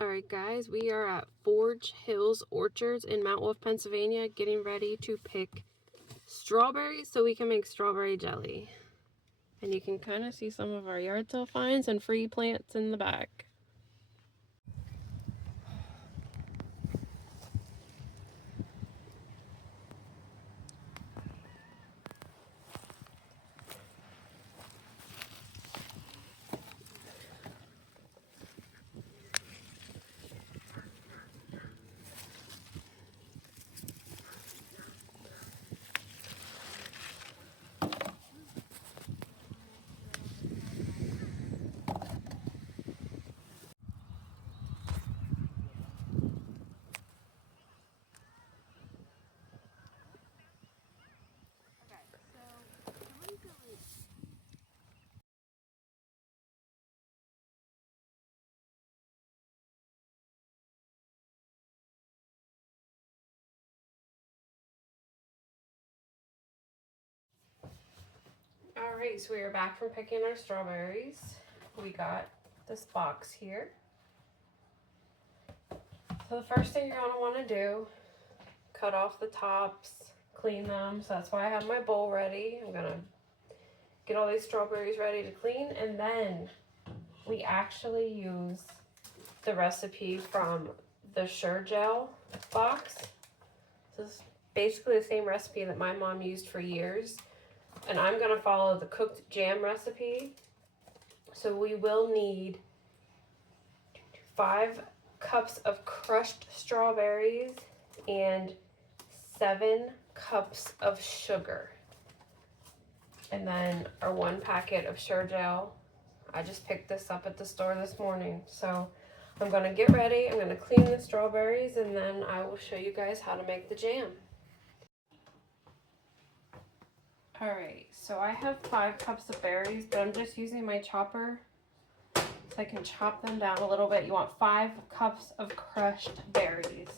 Alright guys, we are at Forge Hills Orchards in Mount Wolf, Pennsylvania, getting ready to pick strawberries so we can make strawberry jelly. And you can kind of see some of our yard sale finds and free plants in the back. Alright, so we are back from picking our strawberries. We got this box here. So the first thing you're going to want to do, cut off the tops, clean them. So that's why I have my bowl ready. I'm going to get all these strawberries ready to clean, and then we actually use the recipe from the Sure-Jell box. This is basically the same recipe that my mom used for years, and I'm going to follow the cooked jam recipe. So we will need 5 cups of crushed strawberries and 7 cups of sugar, and then our 1 packet of Sure-Jell. I just picked this up at the store this morning. So I'm going to get ready, I'm going to clean the strawberries, and then I will show you guys how to make the jam. Alright, so I have 5 cups of berries, but I'm just using my chopper so I can chop them down a little bit. You want 5 cups of crushed berries.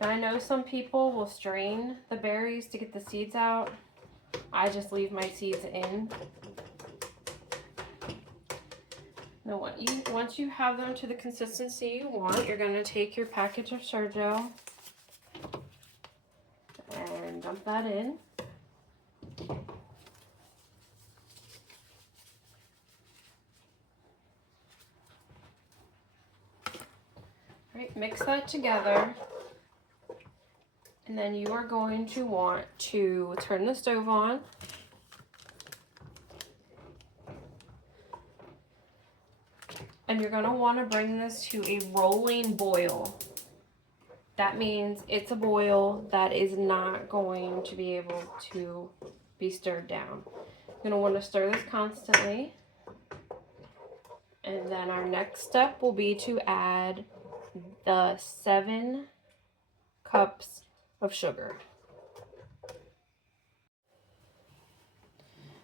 Now I know some people will strain the berries to get the seeds out. I just leave my seeds in. Now once you have them to the consistency you want, you're going to take your package of Sure-Jell and dump that in. Right, mix that together, and then you are going to want to turn the stove on. And you're going to want to bring this to a rolling boil. That means it's a boil that is not going to be able to be stirred down. You're going to want to stir this constantly. And then our next step will be to add the 7 cups of sugar.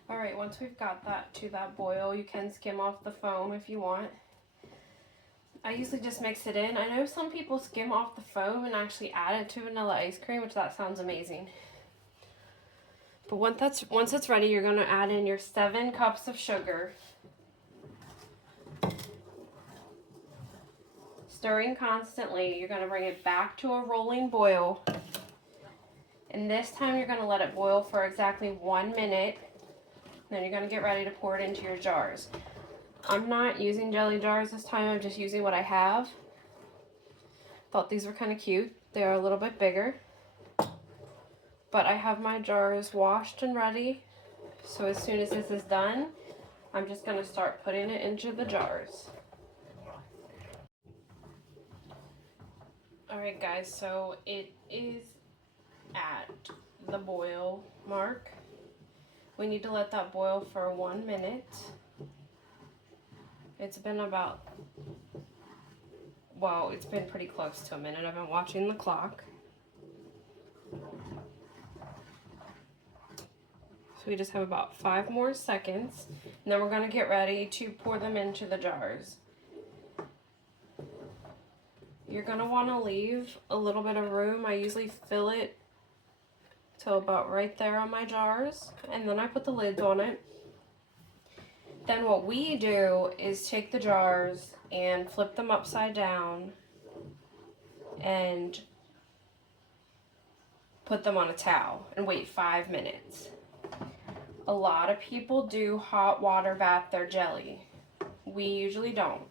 Alright, once we've got that to that boil, you can skim off the foam if you want. I usually just mix it in. I know some people skim off the foam and actually add it to vanilla ice cream, which that sounds amazing. But once it's ready, you're going to add in your 7 cups of sugar. Stirring constantly. You're going to bring it back to a rolling boil. And this time you're going to let it boil for exactly 1 minute. Then you're going to get ready to pour it into your jars. I'm not using jelly jars this time, I'm just using what I have. Thought these were kind of cute. They are a little bit bigger. But I have my jars washed and ready. So as soon as this is done, I'm just going to start putting it into the jars. Alright guys, so it is at the boil mark. We need to let that boil for 1 minute. It's been about, well, it's been pretty close to a minute. I've been watching the clock. So we just have about 5 more seconds. And then we're going to get ready to pour them into the jars. You're going to want to leave a little bit of room. I usually fill it till about right there on my jars. And then I put the lids on it. Then what we do is take the jars and flip them upside down and put them on a towel and wait 5 minutes. A lot of people do hot water bath their jelly. We usually don't.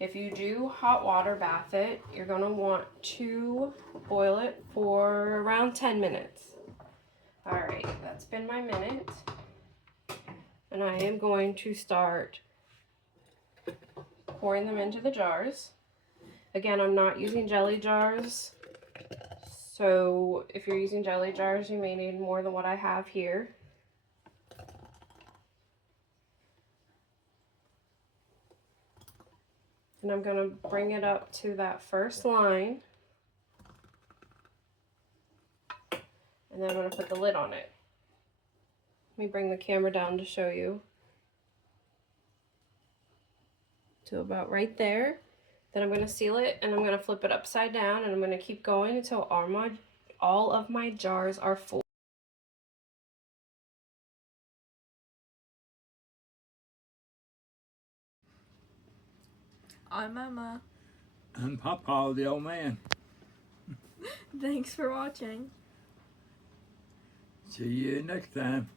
If you do hot water bath it, you're going to want to boil it for around 10 minutes. Alright, that's been my minute. And I am going to start pouring them into the jars. Again, I'm not using jelly jars. So if you're using jelly jars, you may need more than what I have here. And I'm going to bring it up to that first line. And then I'm going to put the lid on it. Let me bring the camera down to show you. To about right there. Then I'm going to seal it and I'm going to flip it upside down and I'm going to keep going until all of my jars are full. I'm Emma. I'm Papa, the old man. Thanks for watching. See you next time.